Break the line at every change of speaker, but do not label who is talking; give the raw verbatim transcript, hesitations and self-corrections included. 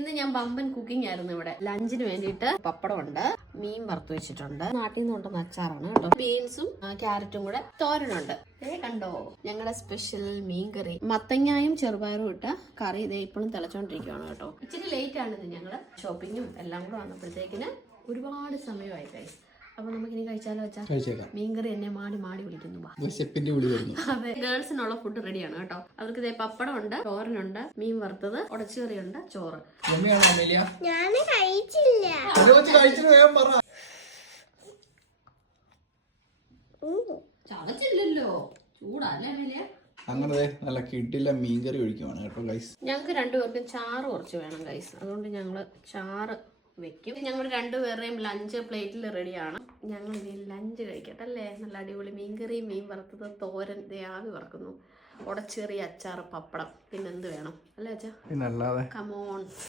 ഇന്ന് ഞാൻ ബമ്പൻ കുക്കിംഗ് ആയിരുന്നു ഇവിടെ. ലഞ്ചിന് വേണ്ടിയിട്ട് പപ്പടം ഉണ്ട്, മീൻ വറുത്ത് വെച്ചിട്ടുണ്ട്, നാട്ടിൽ നിന്ന് കൊണ്ടുവന്ന അച്ചാറാണ് കേട്ടോ, ബീൻസും ക്യാരറ്റും കൂടെ തോരനുണ്ട്. ഏ കണ്ടോ ഞങ്ങളുടെ സ്പെഷ്യൽ മീൻ കറി, മത്തങ്ങായും ചെറുപയറും ഇട്ട കറി ഇതേ ഇപ്പോഴും തിളച്ചോണ്ടിരിക്കുകയാണ് കേട്ടോ. ഇച്ചിരി ലേറ്റ് ആണ് ഇത്, ഞങ്ങള് ഷോപ്പിങ്ങും എല്ലാം കൂടെ വന്നപ്പോഴത്തേക്കിന് ഒരുപാട് സമയമായി കഴിച്ചു. അപ്പൊ നമുക്ക് ഇനി കഴിച്ചാലോ വെച്ചാൽ മീൻകറി എന്നെ മാടി മാടി വിളിക്കുന്നു. അതെ, ഗേൾസിനുള്ള ഫുഡ് റെഡിയാണ് കേട്ടോ. അവർക്ക് ഇതേ പപ്പടം ഉണ്ട്, തോരനുണ്ട്, മീൻ വറുത്തത്, ഉടച്ചുകറിയുണ്ട്, ചോറ്. ചതച്ചില്ലല്ലോ, ചൂടല്ലേ അമേലിയ?
അങ്ങനെ നല്ല കിട്ടില്ല മീൻകറി ഒഴിക്കുവാണ് കേട്ടോ ഗൈസ്.
ഞങ്ങൾക്ക് രണ്ടുപേർക്കും ചാറ് കുറച്ച് വേണം ഗൈസ്, അതുകൊണ്ട് ഞങ്ങള് ചാറ് വെക്കും. ഞങ്ങൾ രണ്ടുപേരുടെയും ലഞ്ച് പ്ലേറ്റിൽ റെഡിയാണ്. ഞങ്ങൾ ഇനി ലഞ്ച് കഴിക്കട്ടെ അല്ലേ? നല്ല അടിപൊളി മീൻകറി, മീൻ വറുത്തത്, തോരൻ, ആവി വറക്കുന്നു, ഉടച്ചേറിയ അച്ചാറ്, പപ്പടം, പിന്നെന്ത് വേണം അല്ലേ അച്ഛാ?
പിന്നല്ലാതെ.
കമോൺ.